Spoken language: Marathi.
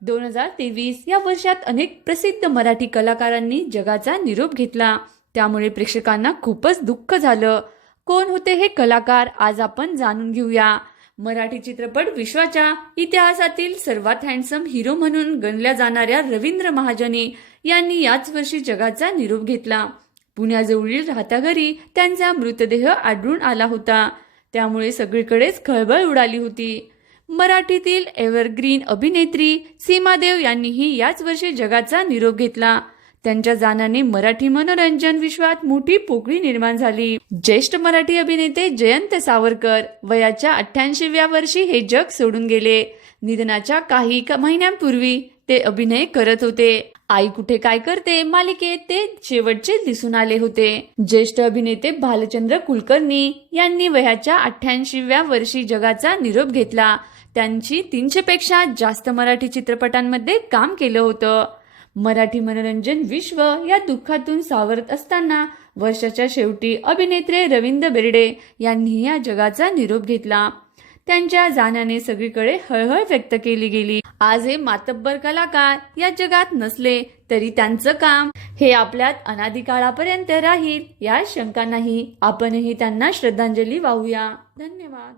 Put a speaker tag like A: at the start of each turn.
A: दोन हजार तेवीस या वर्षात अनेक प्रसिद्ध मराठी कलाकारांनी जगाचा निरोप घेतला. त्यामुळे प्रेक्षकांना खूपच दुःख झालं. कोण होते हे कलाकार आज आपण जाणून घेऊया. मराठी चित्रपट विश्वाच्या इतिहासातील सर्वात हँडसम हिरो म्हणून गणल्या जाणाऱ्या रवींद्र महाजनी यांनी याच वर्षी जगाचा निरोप घेतला. पुण्याजवळील राहत्या घरी त्यांचा मृतदेह आढळून आला होता. त्यामुळे सगळीकडेच खळबळ उडाली होती. मराठीतील एव्हरग्रीन अभिनेत्री सीमादेव यांनीही याच वर्षी जगाचा निरोप घेतला. त्यांच्या जाण्याने मराठी मनोरंजन विश्वात मोठी पोकळी निर्माण झाली. ज्येष्ठ मराठी अभिनेते जयंत सावरकर वयाच्या अठ्ठ्याऐंशीव्या वर्षी हे जग सोडून गेले. निधनाच्या काही महिन्यांपूर्वी ते अभिनय करत होते. आई कुठे काय करते मालिकेत ते शेवटचे दिसून आले होते. ज्येष्ठ अभिनेते भालचंद्र कुलकर्णी यांनी वयाच्या अठ्ठ्याऐंशीव्या वर्षी जगाचा निरोप घेतला. त्यांची तीनशे पेक्षा जास्त मराठी चित्रपटांमध्ये काम केलं होतं. मराठी मनोरंजन विश्व या दुःखातून सावरत असताना वर्षाच्या शेवटी अभिनेत्री रवींद्र बेर्डे यांनी या जगाचा निरोप घेतला. त्यांच्या जाण्याने सगळीकडे हळहळ व्यक्त केली गेली. आज हे मातब्बर कलाकार या जगात नसले तरी त्यांचं काम हे आपल्यात अनादी काळापर्यंत राहील या शंका नाही आपणही त्यांना श्रद्धांजली वाहूया. धन्यवाद.